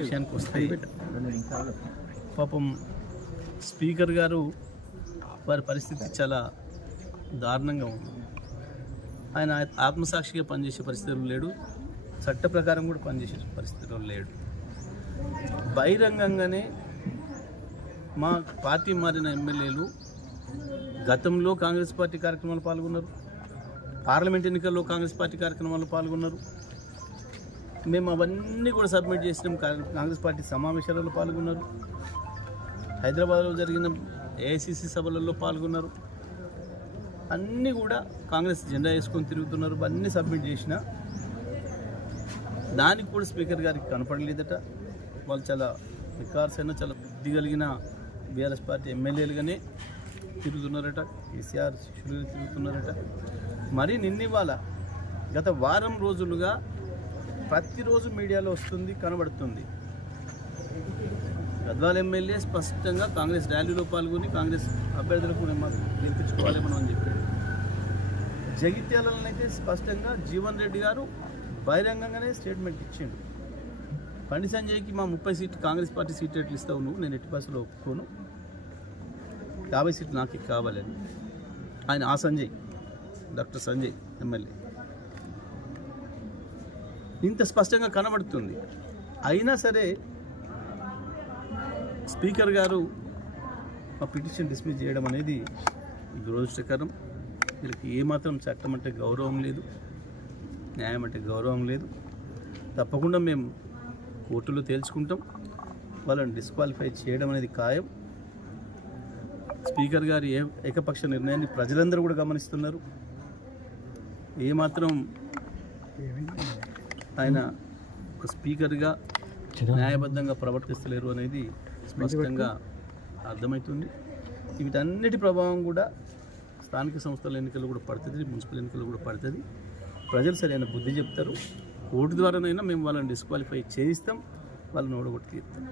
విషయానికి వస్తాయి. పాపం స్పీకర్ గారు వారి పరిస్థితి చాలా దారుణంగా ఉంది. ఆయన ఆత్మసాక్షిగా పనిచేసే పరిస్థితులు లేడు, చట్ట ప్రకారం కూడా పనిచేసే పరిస్థితుల్లో లేడు. బహిరంగంగానే మా పార్టీ మారిన ఎమ్మెల్యేలు గతంలో కాంగ్రెస్ పార్టీ కార్యక్రమాలు పాల్గొన్నారు, పార్లమెంట్ ఎన్నికల్లో కాంగ్రెస్ పార్టీ కార్యక్రమాల్లో పాల్గొన్నారు. మేము అవన్నీ కూడా సబ్మిట్ చేసినాం. కాంగ్రెస్ పార్టీ సమావేశాలలో పాల్గొన్నారు, హైదరాబాద్లో జరిగిన ఏఐసిసి సభలలో పాల్గొన్నారు. అన్నీ కూడా కాంగ్రెస్ జెండా వేసుకొని తిరుగుతున్నారు. అన్నీ సబ్మిట్ చేసిన దానికి కూడా స్పీకర్ గారికి కనపడలేదట. వాళ్ళు చాలా వికార్సైన చాలా బుద్ధి కలిగిన బీఆర్ఎస్ పార్టీ ఎమ్మెల్యేలుగానే తిరుగుతున్నారట, కేసీఆర్ శిష్యులుగా తిరుగుతున్నారట. మరి నిన్నివాళ గత వారం రోజులుగా ప్రతిరోజు మీడియాలో వస్తుంది, కనబడుతుంది. గద్వాల ఎమ్మెల్యే స్పష్టంగా కాంగ్రెస్ ర్యాలీలో పాల్గొని కాంగ్రెస్ అభ్యర్థులకు గెలిపించుకోవాలి మనం అని చెప్పాడు. జగిత్యాలలో అయితే స్పష్టంగా జీవన్ రెడ్డి గారు బహిరంగంగానే స్టేట్మెంట్ ఇచ్చిండు. బండి సంజయ్కి మా 30 సీట్లు కాంగ్రెస్ పార్టీ సీట్లు ఎట్లు ఇస్తావు నువ్వు, నేను ఎట్టి బస్సులో ఒప్పుకోను, 50 సీట్లు నాకే కావాలని ఆయన ఆ సంజయ్, డాక్టర్ సంజయ్ ఎమ్మెల్యే ఇంత స్పష్టంగా కనబడుతుంది. అయినా సరే స్పీకర్ గారు ఆ పిటిషన్ డిస్మిస్ చేయడం అనేది దురదృష్టకరం. వీళ్ళకి ఏమాత్రం చట్టం అంటే గౌరవం లేదు, న్యాయం అంటే గౌరవం లేదు. తప్పకుండా మేము కోర్టులో తేల్చుకుంటాం. వాళ్ళని డిస్క్వాలిఫై చేయడం అనేది ఖాయం. స్పీకర్ గారి ఏకపక్ష నిర్ణయాన్ని ప్రజలందరూ కూడా గమనిస్తున్నారు. ఏమాత్రం ఆయన ఒక స్పీకర్గా న్యాయబద్ధంగా ప్రవర్తిస్తలేరు అనేది స్పష్టంగా అర్థమవుతుంది. వీటన్నిటి ప్రభావం కూడా స్థానిక సంస్థల ఎన్నికలు కూడా పడుతుంది, మున్సిపల్ ఎన్నికలు కూడా పడుతుంది. ప్రజలు సరైన బుద్ధి చెప్తారు. కోర్టు ద్వారానైనా మేము వాళ్ళని డిస్క్వాలిఫై చేయిస్తాం, వాళ్ళని ఓడగొట్టి తీరుతాం.